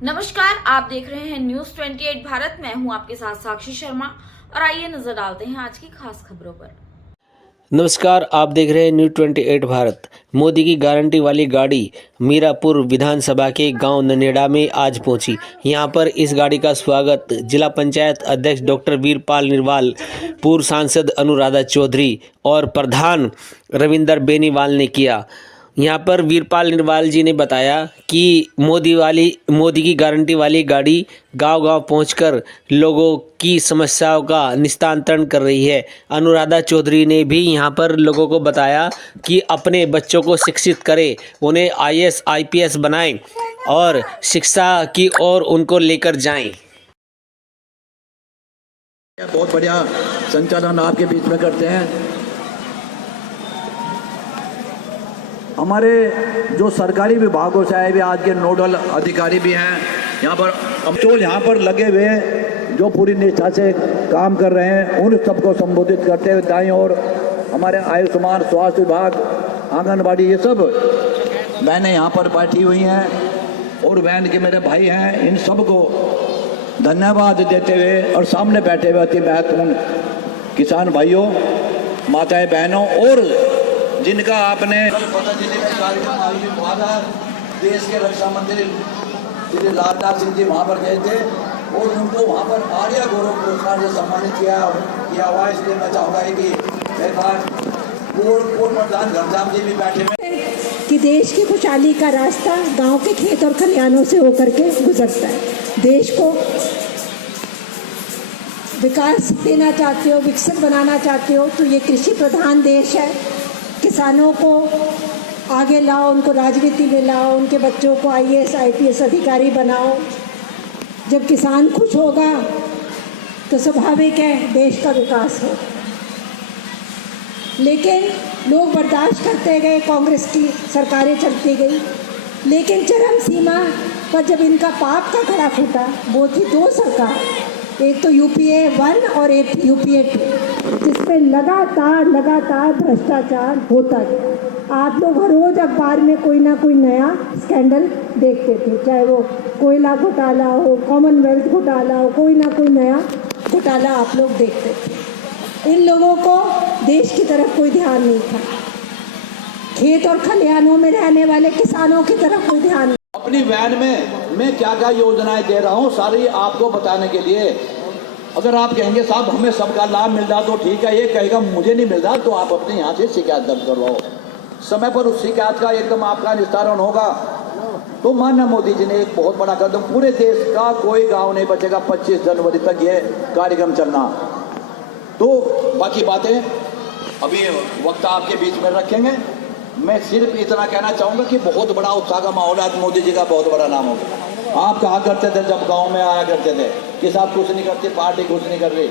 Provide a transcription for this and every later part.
नमस्कार, आप देख रहे हैं न्यूज 28 भारत। मैं हूं आपके साथ साक्षी शर्मा और आइए नजर डालते हैं आज की खास खबरों पर। नमस्कार, आप देख रहे हैं न्यूज 28 भारत। मोदी की गारंटी वाली गाड़ी मीरापुर विधानसभा के गांव ननेड़ा में आज पहुंची। यहां पर इस गाड़ी का स्वागत जिला पंचायत अध्यक्ष डॉक्टर वीरपाल निरवाल, पूर्व सांसद अनुराधा चौधरी और प्रधान रविंदर बेनीवाल ने किया। यहाँ पर वीरपाल निरवाल जी ने बताया कि मोदी की गारंटी वाली गाड़ी गांव-गांव पहुंचकर लोगों की समस्याओं का निस्तारण कर रही है। अनुराधा चौधरी ने भी यहाँ पर लोगों को बताया कि अपने बच्चों को शिक्षित करें, उन्हें आईएएस आईपीएस बनाएं और शिक्षा की ओर उनको लेकर जाएं। बहुत बढ़िया संचालन आपके बीच में करते हैं। हमारे जो सरकारी विभागों से आए हुए आज के नोडल अधिकारी भी हैं यहाँ पर, अमचोल यहाँ पर लगे हुए जो पूरी निष्ठा से काम कर रहे हैं, उन सबको संबोधित करते हुए दाईं ओर हमारे आयुष्मान, स्वास्थ्य विभाग, आंगनबाड़ी, ये सब बहनें यहाँ पर बैठी हुई हैं और बहन के मेरे भाई हैं, इन सबको धन्यवाद देते हुए और सामने बैठे हुए अति महत्वपूर्ण किसान भाइयों, माताएं, बहनों और जिनका आपने देश के रक्षा मंत्री श्री राजनाथ सिंह जी वहाँ पर गए थे और उनको वहाँ पर आर्य गौरव पुरस्कार से सम्मानित किया हुआ। इसलिए मैं चाहूँगा कि मेरे पास पूर्व प्रधान घनश्याम जी भी बैठे हुए कि देश की खुशहाली का रास्ता गांव के खेत और खलिहानों से होकर के गुजरता है। देश को विकास देना चाहते हो, विकसित बनाना चाहते हो, तो ये कृषि प्रधान देश है। किसानों को आगे लाओ, उनको राजनीति में लाओ, उनके बच्चों को आईएएस आईपीएस अधिकारी बनाओ। जब किसान खुश होगा तो स्वाभाविक है देश का विकास हो। लेकिन लोग बर्दाश्त करते गए, कांग्रेस की सरकारें चलती गई, लेकिन चरम सीमा पर जब इनका पाप का खड़ा फूटा, वो थी दो सरकार, एक तो यूपीए 1 और एक यूपीए 2, जिसमें लगातार भ्रष्टाचार होता गया। आप लोग हर रोज अखबार में कोई ना कोई नया स्कैंडल देखते थे, चाहे वो कोयला घोटाला हो, कॉमनवेल्थ घोटाला हो, कोई ना कोई नया घोटाला आप लोग देखते थे। इन लोगों को देश की तरफ कोई ध्यान नहीं था, खेत और खलिहानों में रहने वाले किसानों की तरफ कोई ध्यान नहीं। अपनी वैन में मैं क्या क्या योजनाएं दे रहा हूं सारी आपको बताने के लिए। अगर आप कहेंगे साहब हमें सबका लाभ मिल रहा तो ठीक है, ये कहेगा मुझे नहीं मिल रहा, तो आप अपने यहाँ से शिकायत दर्ज करवाओ। समय पर उस शिकायत का एकदम आपका निस्तारण होगा। तो माननीय मोदी जी ने एक बहुत बड़ा कदम, पूरे देश का कोई गांव नहीं बचेगा 25 जनवरी तक ये कार्यक्रम चलना। तो बाकी बातें अभी वक्त आपके बीच में रखेंगे। मैं सिर्फ इतना कहना चाहूँगा कि बहुत बड़ा उत्साह का माहौल आज मोदी जी का बहुत बड़ा नाम होगा। आप कहा करते थे जब गांव में आया करते थे कि साहब कुछ नहीं करती, पार्टी कुछ नहीं कर रही,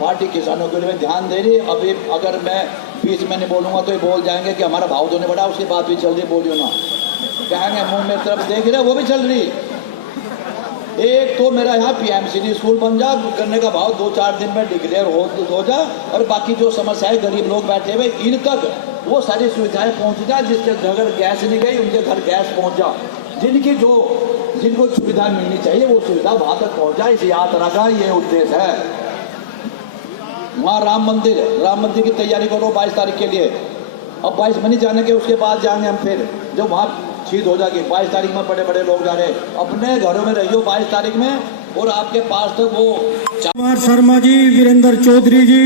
पार्टी किसानों के लिए ध्यान दे रही। अभी अगर मैं बीच में नहीं बोलूँगा तो ये बोल जाएंगे कि हमारा भाव तो नहीं बढ़ा, उसकी बात भी चल रही, बोलियो ना, कहेंगे मुँह मेरी तरफ देख रहे, वो भी चल रही। एक तो मेरा यहाँ पीएमसीडी स्कूल बन जा, करने का भाव 2-4 दिन में डिक्लेयर हो जा, और बाकी जो समस्याएं गरीब लोग बैठे हुए इन तक वो सारी सुविधाएं पहुँच जाए। जिसके घर गैस नहीं गई उनके घर गैस पहुँच जा, जिनको सुविधा मिलनी चाहिए वो सुविधा वहाँ तक पहुँच जाए। इस यात्रा का ये उद्देश्य है। वहाँ राम मंदिर की तैयारी करो 22 तारीख के लिए। अब 22 में नहीं जाने के, उसके बाद जाएंगे हम, फिर जब वहाँ चीज हो जाएगी। 22 तारीख में बड़े बड़े लोग जा रहे हैं, अपने घरों में रहियो 22 तारीख में, और आपके पास तक वो कुमार शर्मा जी, वीरेंद्र चौधरी जी,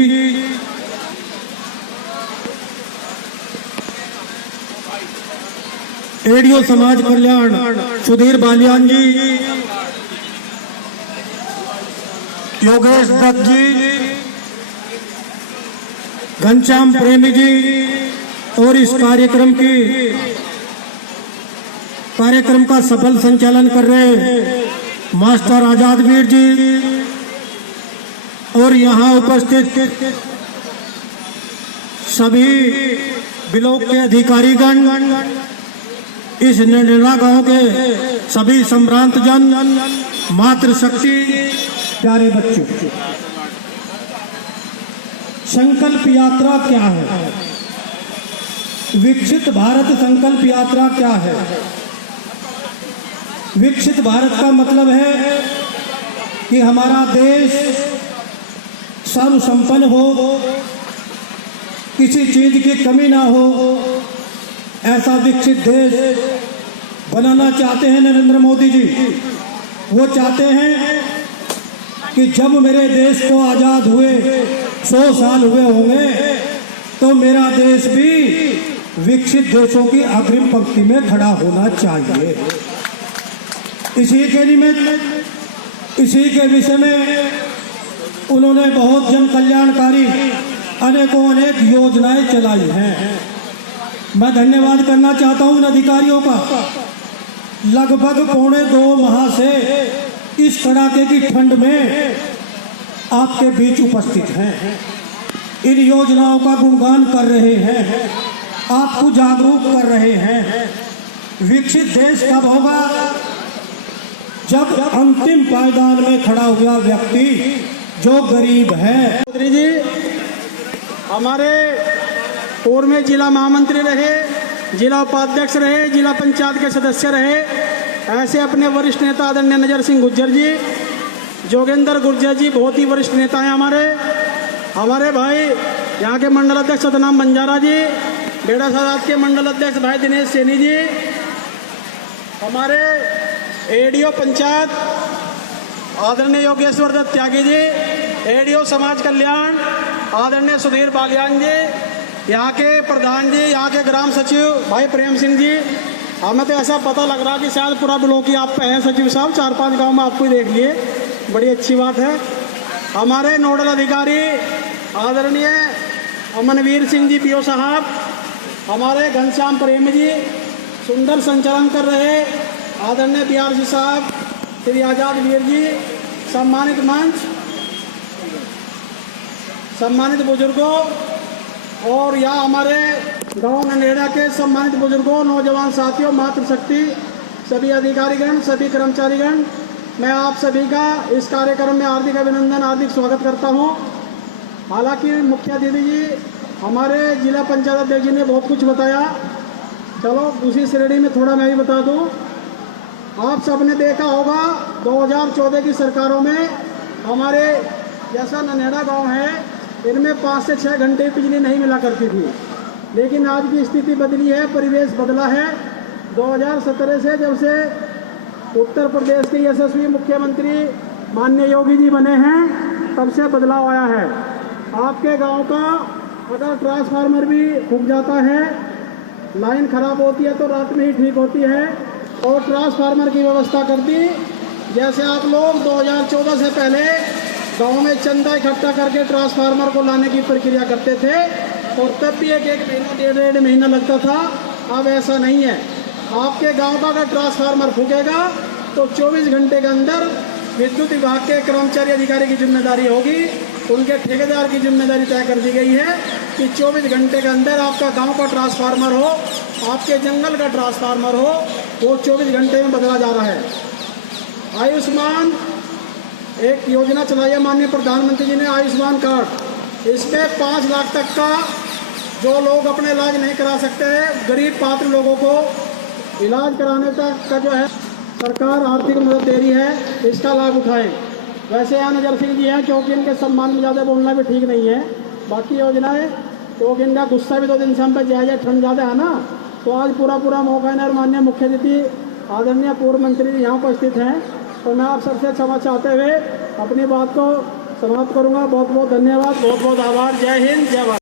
एडीओ समाज कल्याण सुधीर बालियान जी, योगेश दत्त जी, घनश्याम प्रेमी जी, और इस कार्यक्रम का सफल संचालन कर रहे मास्टर आजाद वीर जी और यहाँ उपस्थित सभी ब्लॉक के अधिकारीगण, इस ननेड़ा गांव के सभी संभ्रांत जन, मातृशक्ति, प्यारे बच्चों, संकल्प यात्रा क्या है? विकसित भारत संकल्प यात्रा क्या है? विकसित भारत का मतलब है कि हमारा देश सर्वसंपन्न हो, किसी चीज की कमी ना हो। ऐसा विकसित देश बनाना चाहते हैं नरेंद्र मोदी जी। वो चाहते हैं कि जब मेरे देश को आज़ाद हुए 100 साल हुए होंगे तो मेरा देश भी विकसित देशों की अग्रिम पंक्ति में खड़ा होना चाहिए। इसी के विषय में उन्होंने बहुत जन कल्याणकारी अनेक योजनाएं चलाई हैं। मैं धन्यवाद करना चाहता हूं इन अधिकारियों का। लगभग 1.25 माह से इस कड़ाके की ठंड में आपके बीच उपस्थित हैं, इन योजनाओं का गुणगान कर रहे हैं, आपको जागरूक कर रहे हैं। विकसित देश कब होगा? जब अंतिम पायदान में खड़ा हुआ व्यक्ति जो गरीब है। चौधरी जी हमारे पूर्व में जिला महामंत्री रहे, जिला उपाध्यक्ष रहे, जिला पंचायत के सदस्य रहे। ऐसे अपने वरिष्ठ नेता आदरणीय नजर सिंह गुर्जर जी, जोगेंद्र गुर्जर जी बहुत ही वरिष्ठ नेता हैं हमारे भाई यहाँ के मंडल अध्यक्ष सतनाम बंजारा जी, बेड़ा सादात के मंडल अध्यक्ष भाई दिनेश सैनी जी, हमारे एडीओ पंचायत आदरणीय योगेश्वर दत्त त्यागी जी, एडीओ समाज कल्याण आदरणीय सुधीर बालियान जी, यहाँ के प्रधान जी, यहाँ के ग्राम सचिव भाई प्रेम सिंह जी। हमें तो ऐसा पता लग रहा कि शायद पूरा ब्लॉक ही आप पे है सचिव साहब, 4-5 गांव में आपको ही देख लिए, बड़ी अच्छी बात है। हमारे नोडल अधिकारी आदरणीय अमनवीर सिंह जी पीओ साहब, हमारे घनश्याम प्रेम जी सुंदर संचालन कर रहे आदरणीय BRC साहब, श्री आज़ाद वीर जी, सम्मानित मंच, सम्मानित बुजुर्गों और यहाँ हमारे गांव ननेड़ा के सम्मानित बुजुर्गों, नौजवान साथियों, मातृशक्ति, सभी अधिकारीगण, सभी कर्मचारीगण, मैं आप सभी का इस कार्यक्रम में हार्दिक अभिनंदन, हार्दिक स्वागत करता हूँ। हालांकि मुख्य अतिथि जी हमारे जिला पंचायत अध्यक्ष जी ने बहुत कुछ बताया, चलो उसी श्रेणी में थोड़ा मैं भी बता दूँ। आप सबने देखा होगा 2014 की सरकारों में हमारे जैसा ननेड़ा गांव है, इनमें 5 से 6 घंटे बिजली नहीं मिला करती थी। लेकिन आज की स्थिति बदली है, परिवेश बदला है। 2017 से जब से उत्तर प्रदेश के यशस्वी मुख्यमंत्री माननीय योगी जी बने हैं, तब से बदलाव आया है। आपके गांव का अगर ट्रांसफार्मर भी फूक जाता है, लाइन खराब होती है तो रात में ही ठीक होती है, और ट्रांसफार्मर की व्यवस्था कर दी। जैसे आप लोग 2014 से पहले गांव में चंदा इकट्ठा करके ट्रांसफार्मर को लाने की प्रक्रिया करते थे और तब भी एक महीना 1.5 महीना लगता था। अब ऐसा नहीं है। आपके गांव का अगर ट्रांसफार्मर फूकेगा तो 24 घंटे के अंदर विद्युत विभाग के कर्मचारी अधिकारी की जिम्मेदारी होगी, उनके ठेकेदार की जिम्मेदारी तय कर दी गई है कि 24 घंटे के अंदर आपका गांव का ट्रांसफार्मर हो, आपके जंगल का ट्रांसफार्मर हो, वो 24 घंटे में बदला जा रहा है। आयुष्मान एक योजना चलाई है माननीय प्रधानमंत्री जी ने, आयुष्मान कार्ड। इसमें 5 लाख तक का जो लोग अपने इलाज नहीं करा सकते हैं, गरीब पात्र लोगों को इलाज कराने तक का जो है सरकार आर्थिक मदद दे रही है, इसका लाभ उठाएं। वैसे यहाँ नजर सिंह जी हैं, क्योंकि इनके सम्मान में ज़्यादा बोलना भी ठीक नहीं है। बाकी योजनाएं क्योंकि इनका गुस्सा भी 2 दिन से हम पे जाए, ठंड ज़्यादा है ना, तो आज पूरा मौका है। और माननीय मुख्य अतिथि आदरणीय पूर्व मंत्री जी यहाँ उपस्थित हैं, तो मैं आप सबसे क्षमा चाहते हुए अपनी बात को समाप्त करूँगा। बहुत बहुत धन्यवाद, बहुत बहुत आभार। जय हिंद, जय भारत।